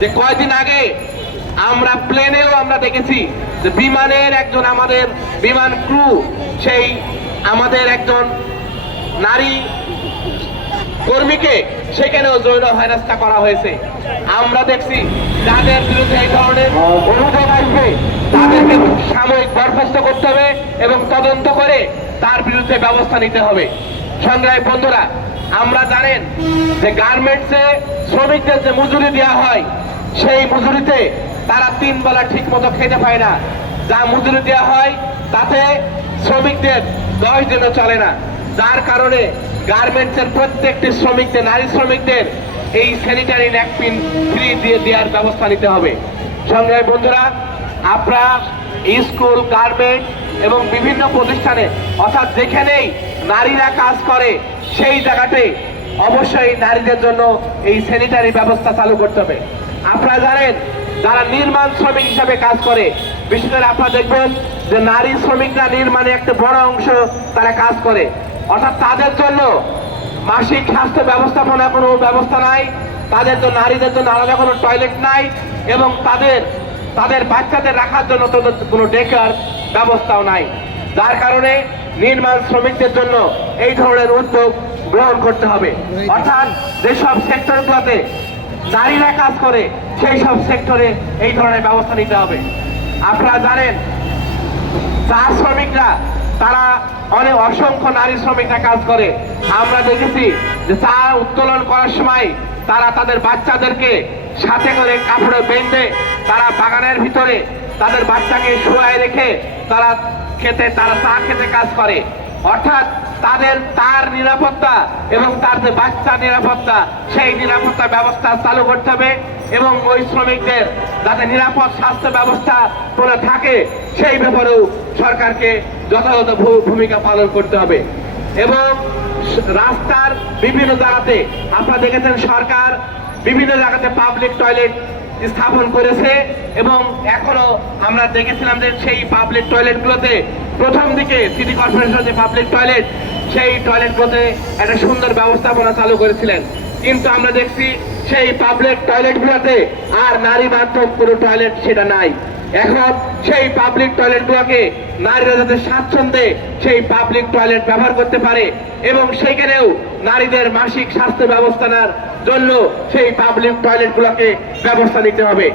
যে কয়দিন আগে আমরা প্লেনেও আমরা দেখেছি যে বিমানের একজন আমাদের বিমান ক্রু, সেই আমাদের একজন নারী কর্মীকে সেখানেও যৌন হেনস্থা করা হয়েছে। আমরা দেখছি যাদের বিরুদ্ধে এই ধরনের অভিযোগ আসবে। তাদেরকে সাময়িক বরখাস্ত করতে হবে এবং তদন্ত করে তার বিরুদ্ধে ব্যবস্থা নিতে হবে। সংগ্রামী বন্ধুরা, আমরা জানেন যে গার্মেন্টসে শ্রমিকদের যে মজুরি দেওয়া হয় সেই মজুরিতে তারা তিন বেলা ঠিক মতো খেতে পায় না। যা মজুরি দেওয়া হয়, তাতে শ্রমিকদের দশ দিনও চলে না। যার কারণে গার্মেন্টসের প্রত্যেকটি শ্রমিকদের, নারী শ্রমিকদের এই স্যানিটারি ন্যাপকিন ফ্রি দিয়ে দেওয়ার ব্যবস্থা নিতে হবে। সংগ্রামী বন্ধুরা, আপনার স্কুল গার্মেন্ট এবং বিভিন্ন প্রতিষ্ঠানে, অর্থাৎ যেখানেই নারীরা কাজ করে, সেই জায়গাতে অবশ্যই নারীদের জন্য এই স্যানিটারি ব্যবস্থা চালু করতে হবে। আপনারা জানেন, যারা নির্মাণ শ্রমিক হিসাবে কাজ করে, বিশেষ করে আপনারা দেখবেন যে নারী শ্রমিকরা নির্মাণে একটা বড় অংশ তারা কাজ করে। অর্থাৎ তাদের জন্য মাসিক স্বাস্থ্য ব্যবস্থাপনা কোনো ব্যবস্থা নাই, তাদের জন্য নারীদের জন্য আলাদা কোনো টয়লেট নাই এবং তাদের তাদের বাচ্চাদের রাখার জন্য তাদের কোনো ডেকার ব্যবস্থাও নাই। যার কারণে নির্মাণ শ্রমিকদের জন্য এই ধরনের উদ্যোগ গ্রহণ করতে হবে। অর্থাৎ যেসব সেক্টরগুলোতে নারীরা কাজ করে, সেই সব সেক্টরে এই ধরনের ব্যবস্থা নিতে হবে। আপনারা জানেন চা শ্রমিকরা, তারা অনেক অসংখ্য নারী শ্রমিকরা কাজ করে। আমরা দেখেছি যে চা উত্তোলন করার সময় তারা তাদের বাচ্চাদেরকে সাথে করে কাপড়ে বেঁধে তারা বাগানের ভিতরে তাদের বাচ্চাকে শোয়ায় রেখে তারা খেতে, তারা চা খেতে কাজ করে। অর্থাৎ তাদের তার নিরাপত্তা এবং তার যে বাচ্চা নিরাপত্তা, সেই নিরাপত্তা ব্যবস্থা চালু করতে হবে এবং ওই শ্রমিকদের যাতে নিরাপদ স্বাস্থ্য ব্যবস্থা করে থাকে, সেই ব্যাপারেও সরকারকে যথাযথ ভূমিকা পালন করতে হবে। এবং রাস্তার বিভিন্ন জায়গাতে আপনারা দেখেছেন সরকার বিভিন্ন জায়গাতে পাবলিক টয়লেট স্থাপন করেছে এবং এখনও আমরা দেখেছিলাম যে সেই পাবলিক টয়লেটগুলোতে প্রথম দিকে সিটি কর্পোরেশন যে পাবলিক টয়লেট সেই টয়লেটগুলোতে একটা সুন্দর ব্যবস্থাপনা চালু করেছিলেন। কিন্তু আমরা দেখছি সেই পাবলিক টয়লেটগুলোতে আর নারী বান্ধব কোনো টয়লেট সেটা নাই। এখন সেই পাবলিক টয়লেটগুলোকে নারীরা যাতে স্বাচ্ছন্দ্যে সেই পাবলিক টয়লেট ব্যবহার করতে পারে এবং সেখানেও নারীদের মাসিক স্বাস্থ্য ব্যবস্থার জন্য সেই পাবলিক টয়লেটগুলোকে ব্যবস্থা নিতে হবে।